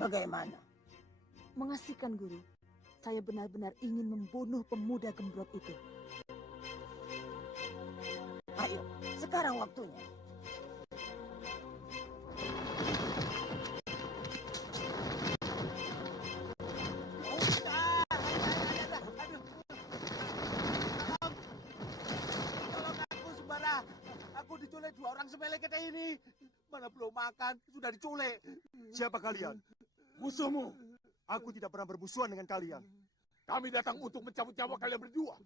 Bagaimana? Mengasihkan, Guru. Saya benar-benar ingin membunuh pemuda gembrot itu. Ayo, sekarang waktunya. Aku diculik 2 orang semele kita ini. Mana belum makan, sudah diculik. Siapa kalian? Musuhmu. Aku tidak pernah bermusuhan dengan kalian. Kami datang untuk mencabut nyawa kalian berdua.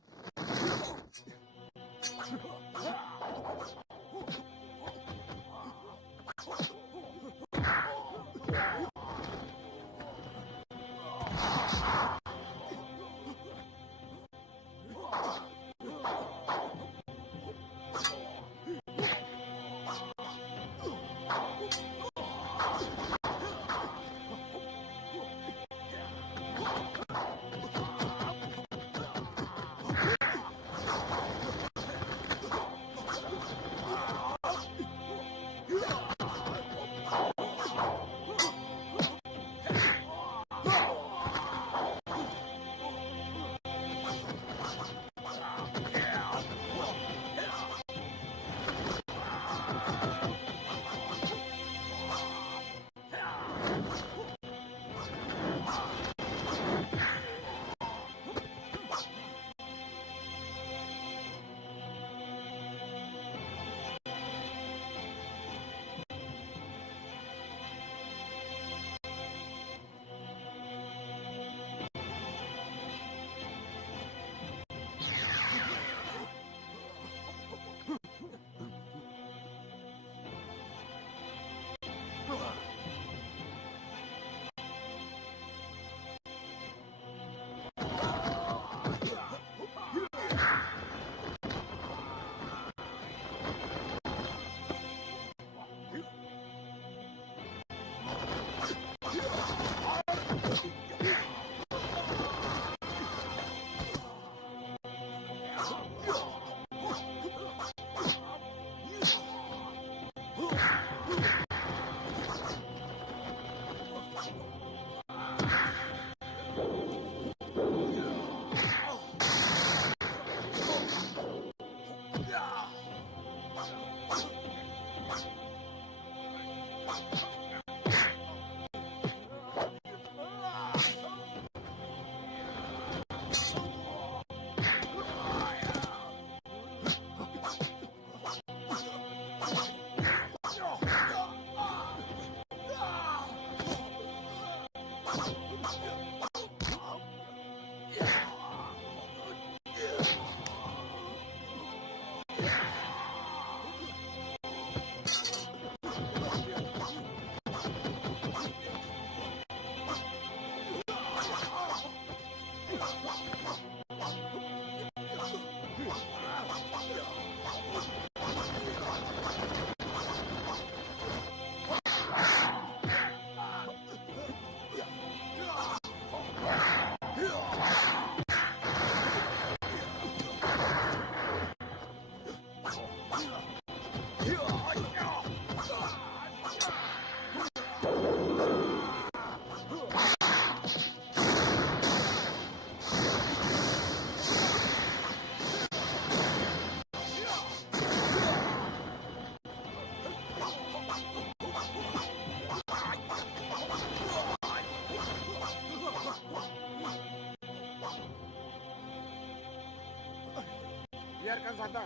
Biarkan Santa.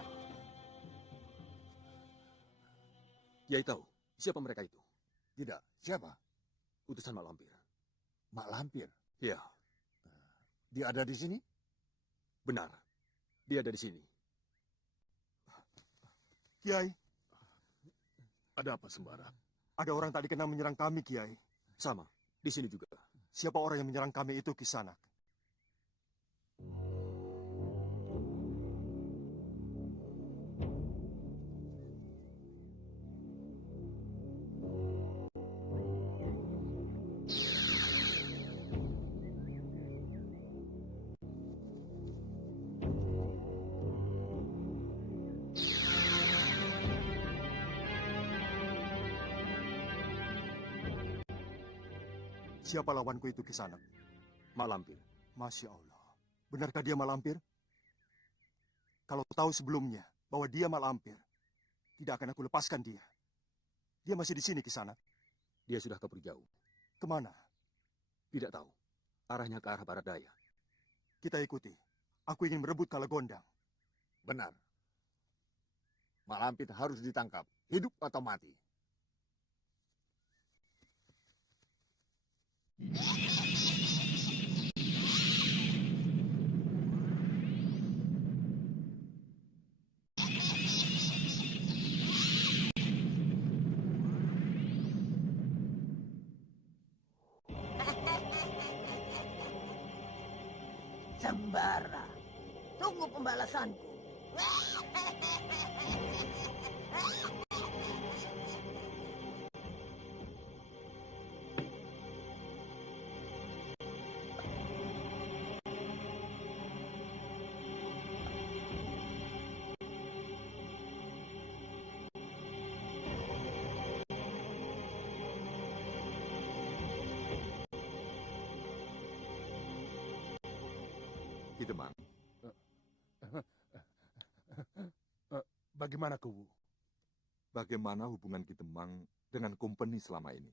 Kiai tahu siapa mereka itu? Tidak, siapa? Utusan Mak Lampir. Mak Lampir? Ya. Dia ada di sini? Benar, dia ada di sini. Kiai. Ada apa, Sembara? Ada orang tak dikenal menyerang kami, Kiai. Sama, di sini juga. Siapa orang yang menyerang kami itu, Kisanak? Siapa lawanku itu Kisanak? Mak Lampir. Masya Allah. Benarkah dia mak lampir? Kalau tahu sebelumnya bahwa dia mak lampir, tidak akan aku lepaskan dia. Dia masih di sini Kisanak. Dia sudah kabur jauh. Kemana? Tidak tahu. Arahnya ke arah barat daya. Kita ikuti. Aku ingin merebut Kalagondang. Benar. Mak Lampir harus ditangkap, hidup atau mati. Sembara. Tunggu pembalasanku. Ki Demang, Bagaimana Kubu? bagaimana hubungan Ki Demang dengan company selama ini?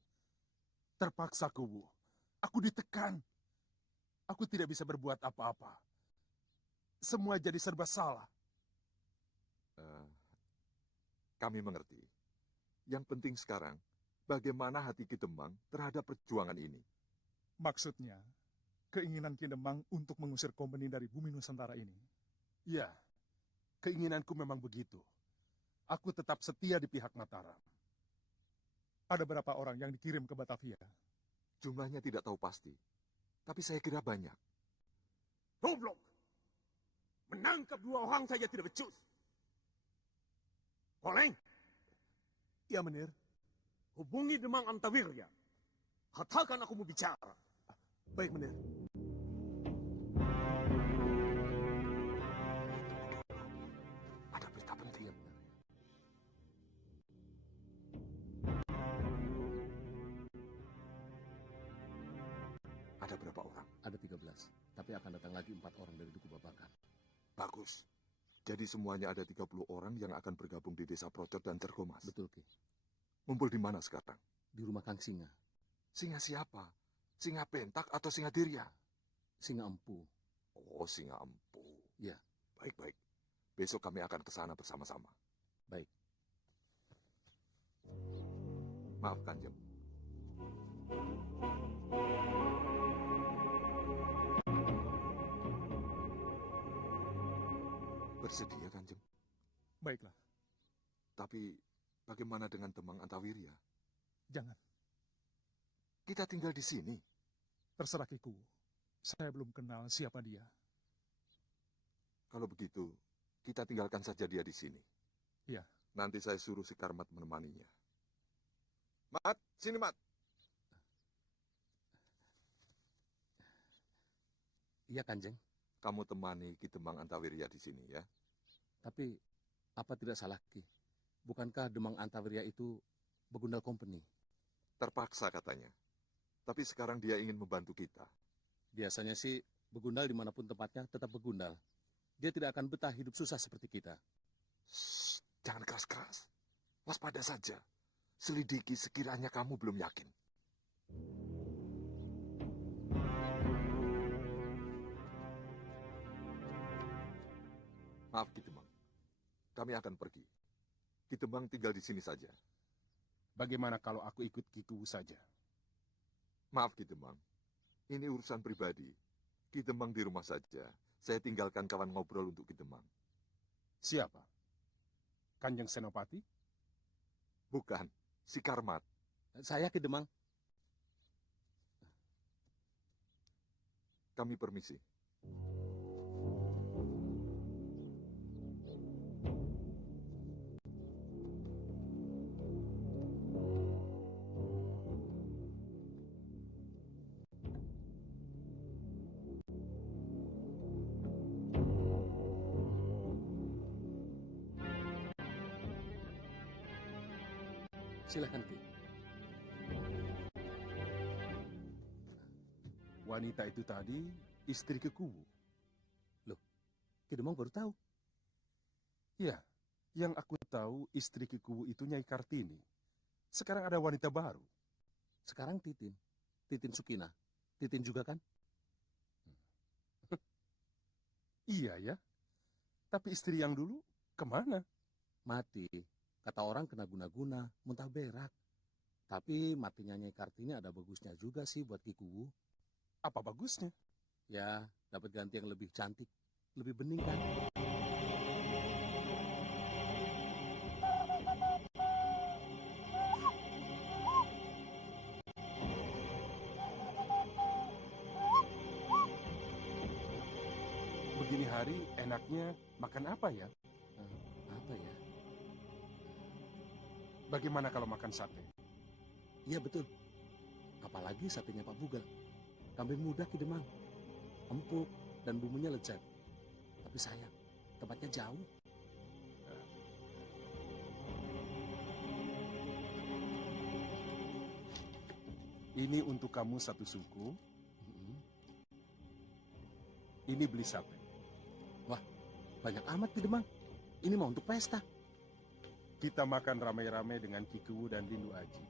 Terpaksa Kubu. Aku ditekan. Aku tidak bisa berbuat apa-apa. Semua jadi serba salah. Eh, Kami mengerti. Yang penting sekarang, bagaimana hati Ki Demang terhadap perjuangan ini? Maksudnya, keinginan Ki Demang untuk mengusir company dari bumi Nusantara ini. Ya, keinginanku memang begitu. Aku tetap setia di pihak Mataram. Ada berapa orang yang dikirim ke Batavia? Jumlahnya tidak tahu pasti, tapi saya kira banyak. Goblok. Menangkap 2 orang saja tidak becus. Koleng, Ya, Menir. hubungi Demang Antawirya. Katakan aku mau bicara. Baik, Menir. Ada berita penting. Ada berapa orang? Ada 13. Tapi akan datang lagi 4 orang dari Duku Babakan. Bagus. Jadi semuanya ada 30 orang yang akan bergabung di desa Procot dan Cergomas. Betul, Ki. Ngumpul di mana sekarang? Di rumah Kang Singa. Singa siapa? Singa Pentak atau Singa Dirya? Singa Empu. Oh, Singa Empu. Ya. Baik-baik. Besok kami akan ke sana bersama-sama. Baik. Maaf, Kanjeng. Bersedia, Kanjeng. Baiklah, Tapi bagaimana dengan Demang Antawirya? jangan. Kita tinggal di sini. Terserah Kiku. Saya belum kenal siapa dia. Kalau begitu, kita tinggalkan saja dia di sini. Iya. Nanti saya suruh si Karmat menemaninya. Mat, sini Mat. Iya, Kanjeng. Kamu temani Ki Demang Antawirya di sini ya. Tapi apa tidak salah, Ki? Bukankah Demang Antawirya itu Begundal Company? Terpaksa katanya. Tapi sekarang dia ingin membantu kita. Biasanya sih Begundal dimanapun tempatnya tetap Begundal. Dia tidak akan betah hidup susah seperti kita. Shh, jangan keras-keras. Waspada saja. Selidiki sekiranya kamu belum yakin. Maaf Ki Demang. Kami akan pergi. Ki Demang tinggal di sini saja. Bagaimana kalau aku ikut Kiku saja? Maaf Ki Demang. Ini urusan pribadi. Ki Demang di rumah saja. Saya tinggalkan kawan ngobrol untuk Ki Demang. Siapa? Kanjeng Senopati? Bukan, si Karmat. Saya Ki Demang. Kami permisi. Silakan, Ki. Wanita itu tadi istri Kekuwu. Ki Demang baru tahu. Ya, yang aku tahu istri Kekuwu itu Nyai Kartini. Sekarang ada wanita baru. Sekarang Titin. Titin Sukina. Titin juga kan? Iya ya. Tapi istri yang dulu kemana? Mati. Kata orang kena guna-guna, muntah berak. Tapi matinya Nyai Kartini ada bagusnya juga sih buat Kikuwu. Apa bagusnya? Ya, dapat ganti yang lebih cantik, lebih bening kan? Begini hari enaknya makan apa ya? Apa ya? Bagaimana kalau makan sate? Iya betul. Apalagi satenya Pak Bugal. Kambing muda Ki Demang. Empuk dan bumbunya lezat. Tapi sayang, tempatnya jauh. Ini untuk kamu satu suku, Mm-mm. ini beli sate. Banyak amat Ki Demang. Ini mau untuk pesta. Kita makan ramai-ramai dengan Kikuwu dan Lindu Aji.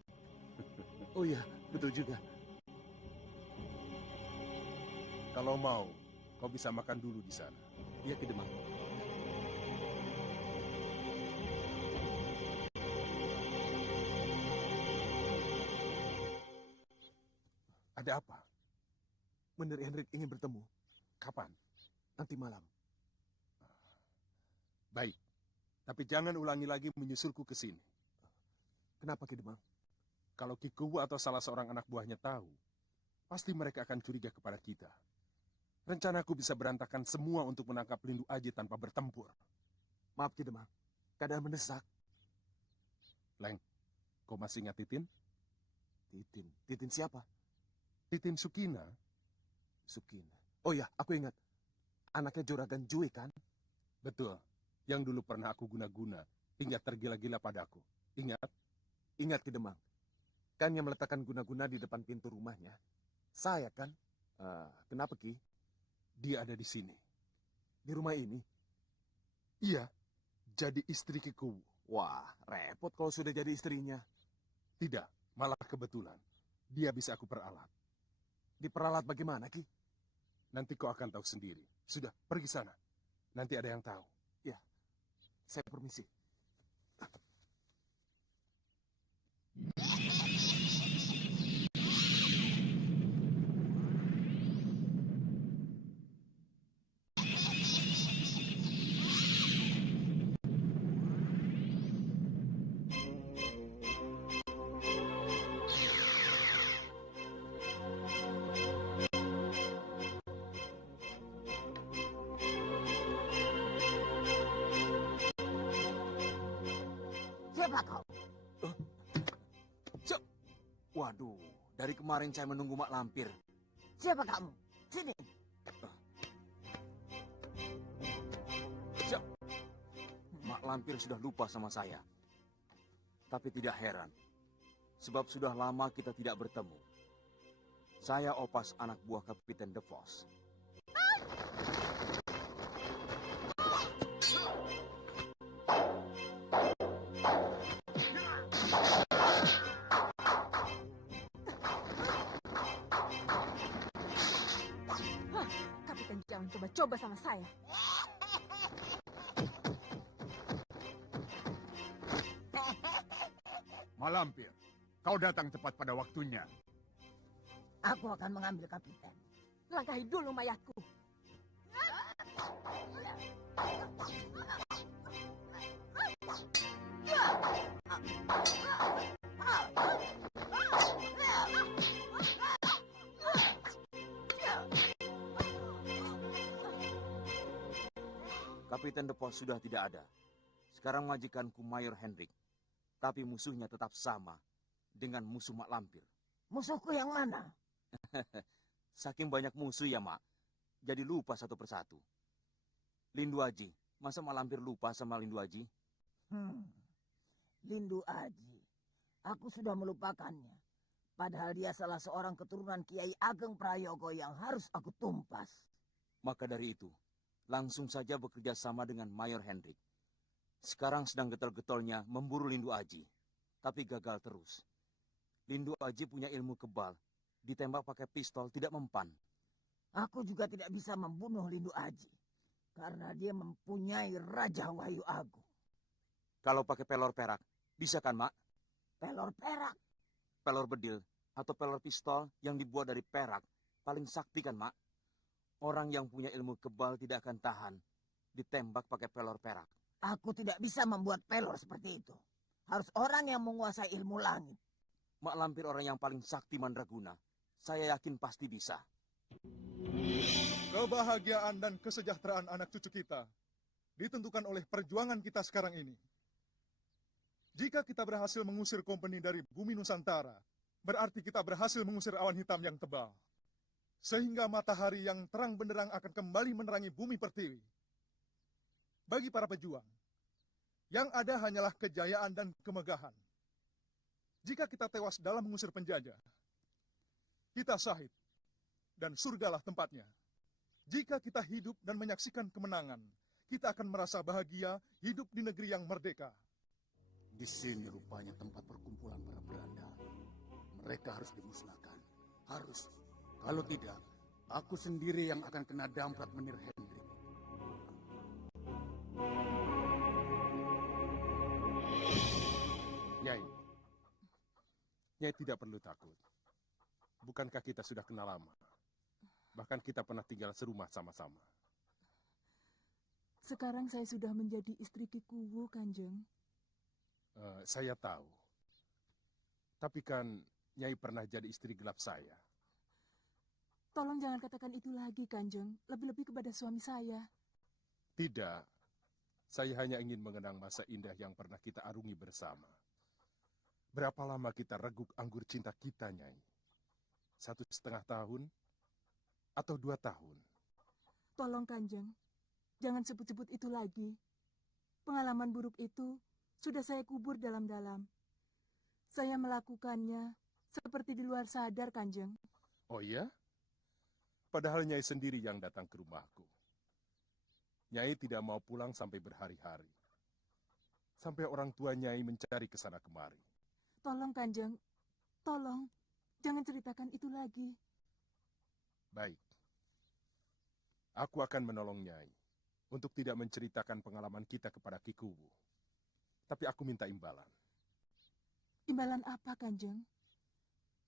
Oh iya, betul juga. Kalau mau, kau bisa makan dulu di sana. Iya Ki Demang. Ada apa? Benar Henrik ingin bertemu. Kapan? Nanti malam. Baik. Tapi jangan ulangi lagi menyusulku ke sini. Kenapa Ki Demang? Kalau Kikuwu atau salah seorang anak buahnya tahu, pasti mereka akan curiga kepada kita. Rencanaku bisa berantakan semua untuk menangkap Lindu Aji tanpa bertempur. Maaf Ki Demang. Keadaan mendesak. Leng, kau masih ingat Titin? Titin. Titin siapa? Titin Sukina. Sukina. Oh ya, aku ingat. Anaknya Juragan Jui kan? Betul. Yang dulu pernah aku guna-guna hingga tergila-gila padaku. Ingat? Ingat Ki Demang. Kan yang meletakkan guna-guna di depan pintu rumahnya. Saya kan? Kenapa Ki? Dia ada di sini. Di rumah ini? Iya, jadi istri Kikuwu. Wah, repot kalau sudah jadi istrinya. Tidak, malah kebetulan. Dia bisa aku peralat. Diperalat bagaimana Ki? Nanti kau akan tahu sendiri. Sudah, pergi sana. Nanti ada yang tahu. Saya permisi. Siapa kau? Waduh, dari kemarin saya menunggu Mak Lampir. Siapa kamu? Sini. Mak Lampir sudah lupa sama saya. Tapi tidak heran. Sebab sudah lama kita tidak bertemu. Saya Opas, anak buah Kapiten De Vos. Kapiten jangan coba-coba sama saya. Malampir, kau datang tepat pada waktunya. Aku akan mengambil kapiten. Langkahi dulu mayatku. Kapiten De Vos sudah tidak ada. Sekarang majikanku Mayor Hendrik. Tapi musuhnya tetap sama dengan musuh Mak Lampir. Musuhku yang mana? Saking banyak musuh ya, Mak. Jadi lupa satu persatu. Lindu Aji. Masa Mak Lampir lupa sama Lindu Aji? Lindu Aji. Aku sudah melupakannya. Padahal dia salah seorang keturunan Kiai Ageng Prayogo yang harus aku tumpas. Maka dari itu, langsung saja bekerja sama dengan Mayor Hendrik. Sekarang sedang getol-getolnya memburu Lindu Aji, tapi gagal terus. Lindu Aji punya ilmu kebal, ditembak pakai pistol tidak mempan. Aku juga tidak bisa membunuh Lindu Aji. Karena dia mempunyai Raja Wahyu Agung. Kalau pakai pelor perak, bisa kan, Mak? Pelor perak. Pelor bedil atau pelor pistol yang dibuat dari perak paling sakti kan, Mak? Orang yang punya ilmu kebal tidak akan tahan ditembak pakai pelor perak. Aku tidak bisa membuat pelor seperti itu. Harus orang yang menguasai ilmu langit. Mak Lampir orang yang paling sakti mandraguna. Saya yakin pasti bisa. Kebahagiaan dan kesejahteraan anak cucu kita ditentukan oleh perjuangan kita sekarang ini. Jika kita berhasil mengusir kompeni dari bumi Nusantara, berarti kita berhasil mengusir awan hitam yang tebal. Sehingga matahari yang terang benderang akan kembali menerangi bumi pertiwi. Bagi para pejuang, yang ada hanyalah kejayaan dan kemegahan. Jika kita tewas dalam mengusir penjajah, kita syahid, dan surgalah tempatnya. Jika kita hidup dan menyaksikan kemenangan, kita akan merasa bahagia hidup di negeri yang merdeka. Di sini rupanya tempat perkumpulan para Belanda. Mereka harus dimusnahkan. Harus. Kalau tidak, aku sendiri yang akan kena damprat menir Hendrik. Nyai, Nyai tidak perlu takut. Bukankah kita sudah kenal lama? Bahkan kita pernah tinggal serumah sama-sama. Sekarang saya sudah menjadi istri Ki Kuwu, Kanjeng. Saya tahu. Tapi kan Nyai pernah jadi istri gelap saya. Tolong jangan katakan itu lagi, Kanjeng. Lebih-lebih kepada suami saya. Tidak. Saya hanya ingin mengenang masa indah yang pernah kita arungi bersama. Berapa lama kita reguk anggur cinta kita, Nyai? 1,5 tahun? Atau 2 tahun? Tolong, Kanjeng. Jangan sebut-sebut itu lagi. Pengalaman buruk itu sudah saya kubur dalam-dalam. Saya melakukannya seperti di luar sadar, Kanjeng. Oh iya? Padahal Nyai sendiri yang datang ke rumahku. Nyai tidak mau pulang sampai berhari-hari. Sampai orang tua Nyai mencari ke sana kemari. Tolong, Kanjeng. Tolong. Jangan ceritakan itu lagi. Baik. Aku akan menolong Nyai untuk tidak menceritakan pengalaman kita kepada Ki Kuwu. Tapi aku minta imbalan. Imbalan apa, Kanjeng?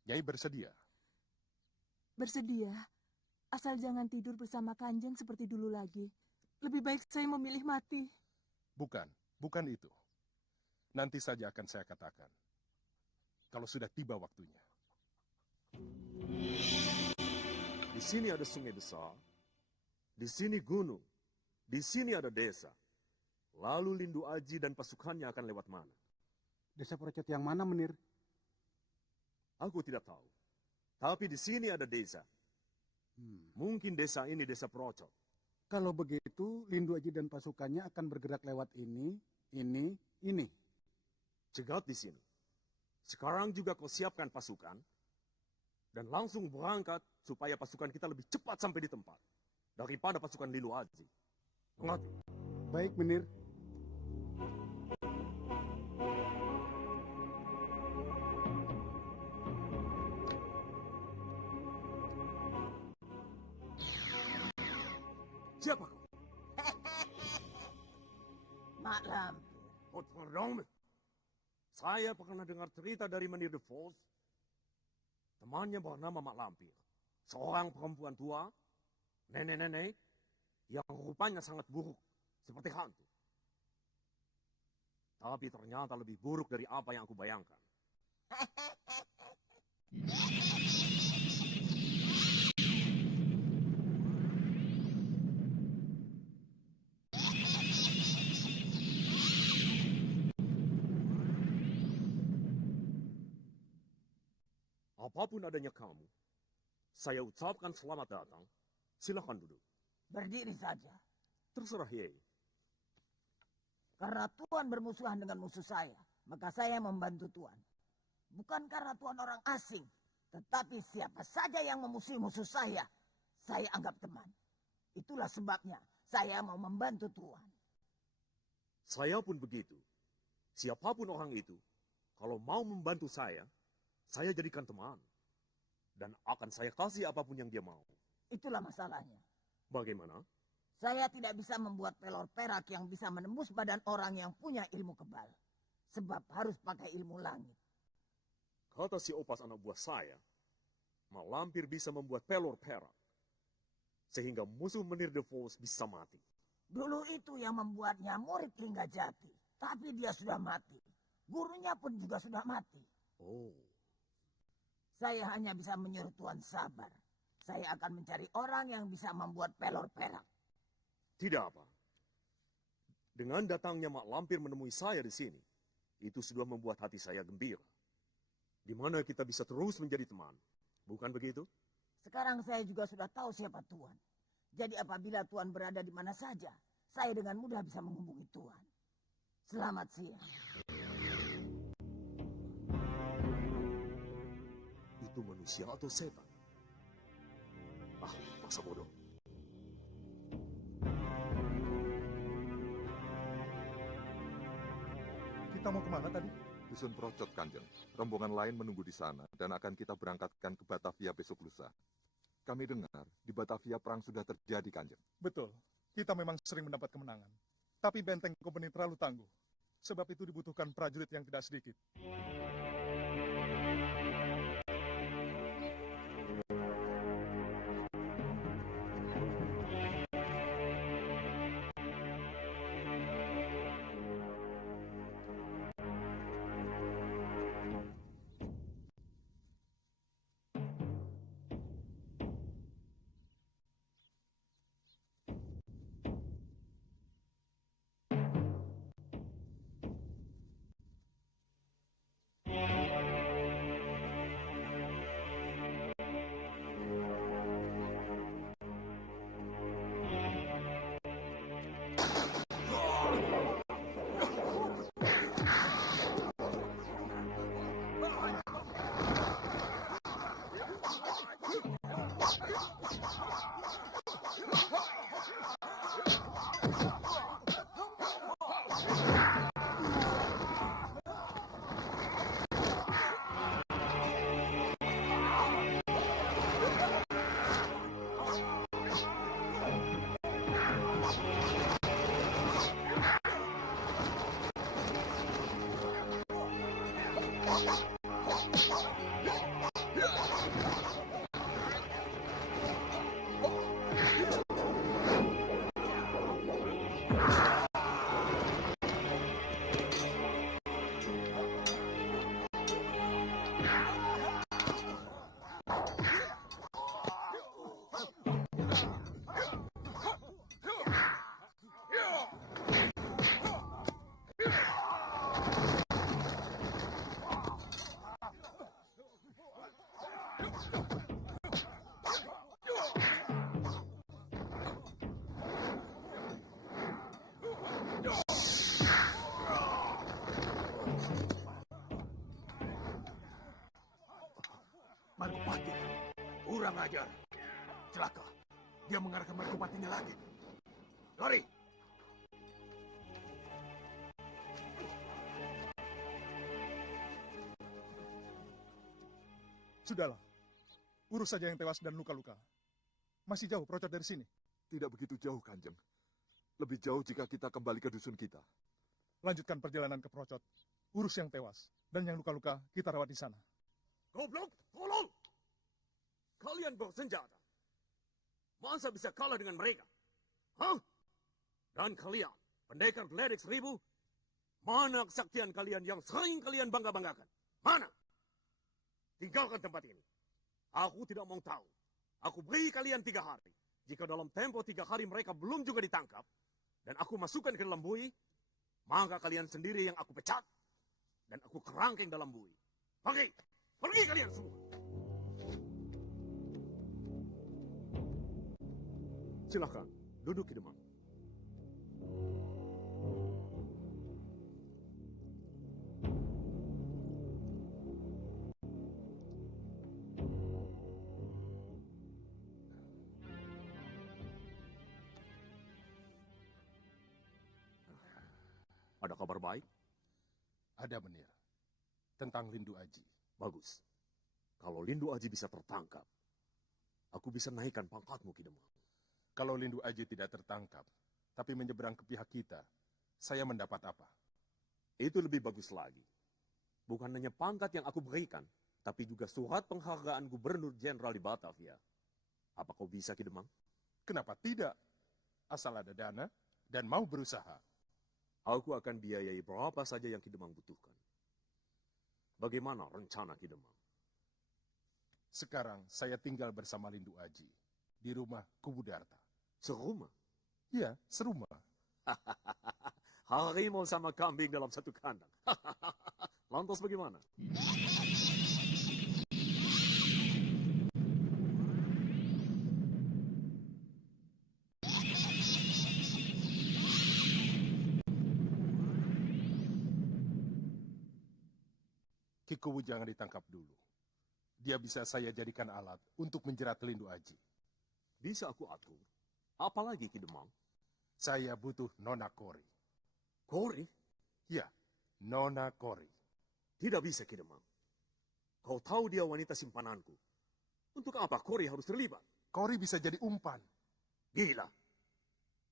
Nyai bersedia? Bersedia. Asal jangan tidur bersama Kanjeng seperti dulu lagi. Lebih baik saya memilih mati. Bukan itu. Nanti saja akan saya katakan. Kalau sudah tiba waktunya. Di sini ada sungai besar, di sini gunung, di sini ada desa. Lalu Lindu Aji dan pasukannya akan lewat mana? Desa Procot yang mana, Menir? Aku tidak tahu. Tapi di sini ada desa. Mungkin desa ini desa Procot. Kalau begitu, Lindu Aji dan pasukannya akan bergerak lewat ini. Cegat di sini. Sekarang juga kau siapkan pasukan dan langsung berangkat supaya pasukan kita lebih cepat sampai di tempat daripada pasukan Lindu Aji. Mengerti? Baik, Menir. Siapa kau? Mak Lampir. Godverdomme. Saya pernah dengar cerita dari Menir de Vos. Temannya bernama Mak Lampir. Seorang perempuan tua, nenek-nenek, yang rupanya sangat buruk, seperti hantu. Tapi ternyata lebih buruk dari apa yang aku bayangkan. Apapun adanya kamu, saya ucapkan selamat datang. Silakan duduk. Berdiri saja. Terserah, Yei. Karena Tuan bermusuhan dengan musuh saya, maka saya membantu Tuan. Bukan karena Tuan orang asing, tetapi siapa saja yang memusuhi musuh saya anggap teman. Itulah sebabnya saya mau membantu Tuan. Saya pun begitu. Siapapun orang itu, kalau mau membantu saya jadikan teman. Dan akan saya kasih apapun yang dia mau. Itulah masalahnya. Bagaimana? Saya tidak bisa membuat pelor perak yang bisa menembus badan orang yang punya ilmu kebal. Sebab harus pakai ilmu langit. Kata si Opas anak buah saya, Mak Lampir bisa membuat pelor perak. Sehingga musuh Menir the Falls bisa mati. Dulu itu yang membuatnya murid hingga jati. Tapi dia sudah mati. Gurunya pun juga sudah mati. Oh. Saya hanya bisa menyuruh Tuan sabar. Saya akan mencari orang yang bisa membuat pelor perak. Tidak apa. Dengan datangnya Mak Lampir menemui saya di sini, itu sudah membuat hati saya gembira. Di mana kita bisa terus menjadi teman. Bukan begitu? Sekarang saya juga sudah tahu siapa Tuan. Jadi apabila Tuan berada di mana saja, saya dengan mudah bisa menghubungi Tuan. Selamat siang. Itu manusia atau setan? Ah, masa bodoh. Kita mau kemana tadi? Dusun Procot, Kanjeng. Rombongan lain menunggu di sana dan akan kita berangkatkan ke Batavia besok lusa. Kami dengar di Batavia perang sudah terjadi, Kanjeng. Betul, kita memang sering mendapat kemenangan. Tapi benteng kompeni terlalu tangguh. Sebab itu dibutuhkan prajurit yang tidak sedikit. Margopati, kurang ajar. Celaka, dia mengarahkan Margopatinya lagi. Lari! Sudahlah, urus saja yang tewas dan luka-luka. Masih jauh Procot dari sini. Tidak begitu jauh, Kanjeng. Lebih jauh jika kita kembali ke dusun kita. Lanjutkan perjalanan ke Procot. Urus yang tewas dan yang luka-luka kita rawat di sana. Goblok, tolong! Kalian bersenjata. Masa bisa kalah dengan mereka? Hah? Dan kalian, pendekar Beledek 1000, mana kesaktian kalian yang sering kalian bangga-banggakan? Mana? Tinggalkan tempat ini. Aku tidak mau tahu. Aku beri kalian 3 hari. Jika dalam tempo 3 hari mereka belum juga ditangkap, dan aku masukkan ke dalam bui, maka kalian sendiri yang aku pecat, dan aku kerangkeng dalam bui. Pergi! Pergi kalian semua! Silakan, duduk di demam. kabar baik? Ada, Menir. Tentang Lindu Aji. Bagus. Kalau Lindu Aji bisa tertangkap, aku bisa naikkan pangkatmu, Ki Demang. Kalau Lindu Aji tidak tertangkap, tapi menyeberang ke pihak kita, saya mendapat apa? Itu lebih bagus lagi. Bukan hanya pangkat yang aku berikan, tapi juga surat penghargaan Gubernur Jenderal di Batavia. Apa kau bisa, Ki Demang? Kenapa tidak? Asal ada dana dan mau berusaha. Aku akan biayai berapa saja yang Ki Demang butuhkan. Bagaimana rencana Ki Demang? Sekarang saya tinggal bersama Lindu Aji di rumah Kubu Darta. Serumah? Ya, serumah. Harimau sama kambing dalam satu kandang. Lantas bagaimana? Ki Kubu jangan ditangkap dulu. Dia bisa saya jadikan alat untuk menjerat Lindu Aji. Bisa aku atur. Apalagi Ki Demang? Saya butuh Nona Kori. Kori? Ya, Nona Kori. Tidak bisa, Ki Demang. Kau tahu dia wanita simpananku. Untuk apa Kori harus terlibat? Kori bisa jadi umpan. Gila.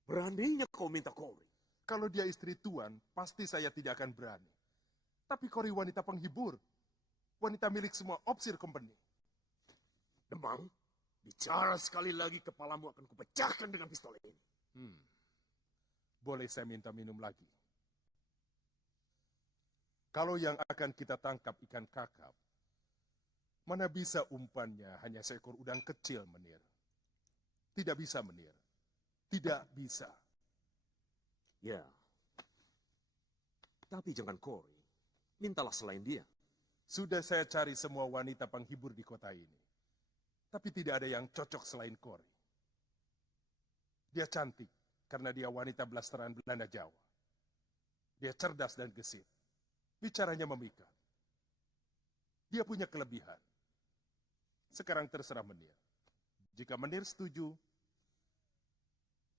Beraninya kau minta Kori. Kalau dia istri tuan, pasti saya tidak akan berani. Tapi Kori wanita penghibur. Wanita milik semua Opsir Company. Demang, bicara sekali lagi kepalamu akan kupecahkan dengan pistol ini. Boleh saya minta minum lagi? Kalau yang akan kita tangkap ikan kakap, mana bisa umpannya hanya seekor udang kecil, Menir. Tidak bisa, Menir. Tidak bisa. Ya. Tapi jangan Kori. Mintalah selain dia. Sudah saya cari semua wanita penghibur di kota ini. Tapi tidak ada yang cocok selain Kori. Dia cantik karena dia wanita blasteran Belanda Jawa. Dia cerdas dan gesit. Bicaranya memikat. Dia punya kelebihan. Sekarang terserah Menir. Jika Menir setuju,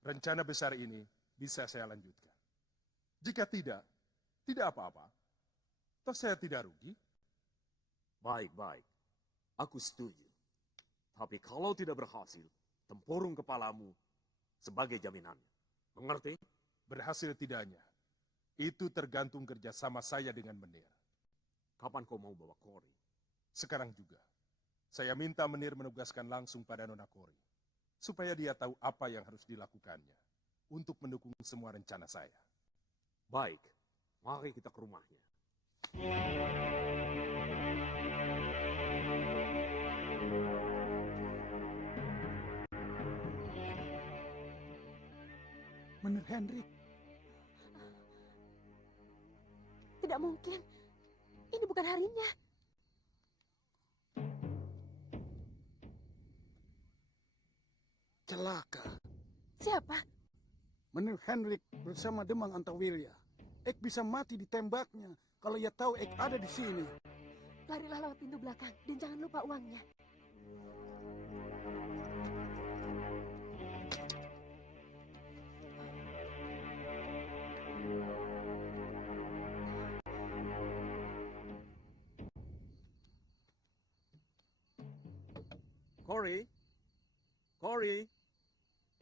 rencana besar ini bisa saya lanjutkan. Jika tidak, tidak apa-apa. Toh saya tidak rugi. Baik-baik. Aku setuju. Tapi kalau tidak berhasil, tempurung kepalamu sebagai jaminannya. Mengerti? Berhasil tidaknya, itu tergantung kerjasama saya dengan Menir. Kapan kau mau bawa Kori? Sekarang juga. Saya minta Menir menugaskan langsung pada Nona Kori. Supaya dia tahu apa yang harus dilakukannya. Untuk mendukung semua rencana saya. Baik. Mari kita ke rumahnya. Menir Hendrik. Tidak mungkin. Ini bukan harinya. Celaka. Siapa? Menir Hendrik bersama Demang Antawirya. Ek bisa mati ditembaknya kalau ia tahu Ek ada di sini. Larilah lewat pintu belakang dan jangan lupa uangnya. Kori? Kori?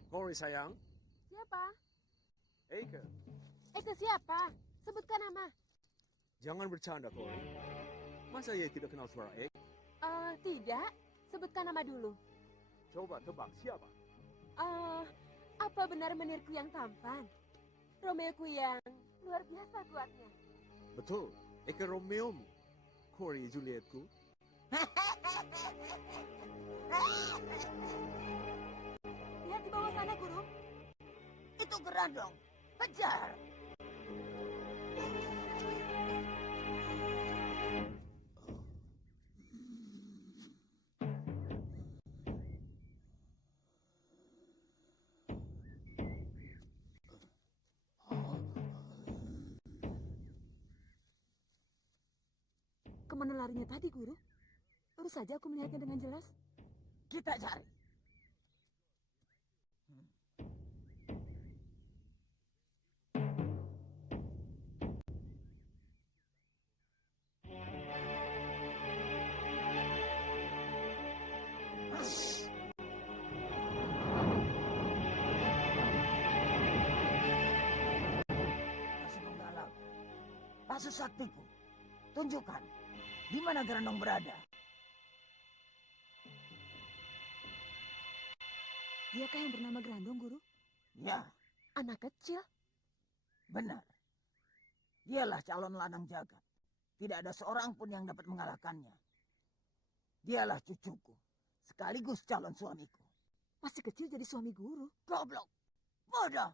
Kori sayang? Siapa? Eike. Itu siapa? Sebutkan nama. Jangan bercanda, Kori. Masa ia tidak kenal suara Eike? Tidak. Sebutkan nama dulu. Coba tebak, siapa? Apa benar menirku yang tampan? Romeoku yang luar biasa kuatnya. Betul. Eike Romeomu. Kori Julietku. Lihat di bawah sana, Guru. Itu Gerandong. Kejar. Kemana larinya tadi, Guru? Baru saja aku melihatnya dengan jelas. Kita cari. Pasu saktiku, tunjukkan di mana Grandong berada. Diakah yang bernama Grandong, Guru? Ya, Anak kecil? benar. Dialah calon lanang jagat. Tidak ada seorang pun yang dapat mengalahkannya. Dialah cucuku, sekaligus calon suamiku. Masih kecil jadi suami Guru. Goblok, bodoh.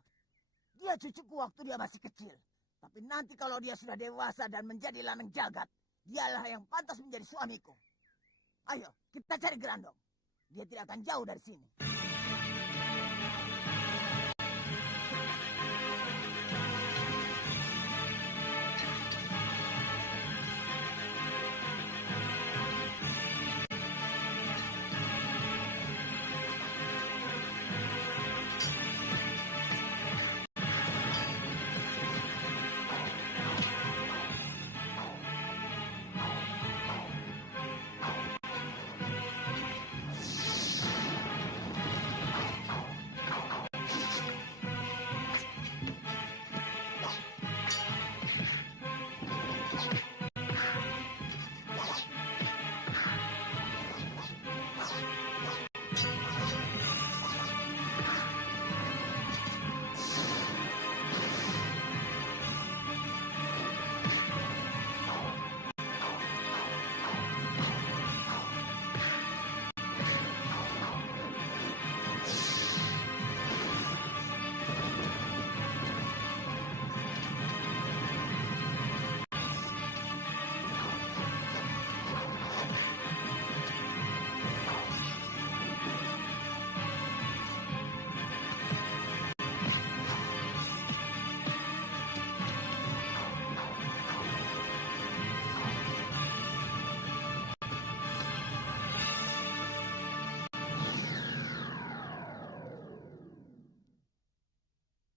Dia cucuku waktu dia masih kecil. Tapi nanti kalau dia sudah dewasa dan menjadi lanang jagat, dialah yang pantas menjadi suamiku. Ayo, kita cari Grandong. Dia tidak akan jauh dari sini.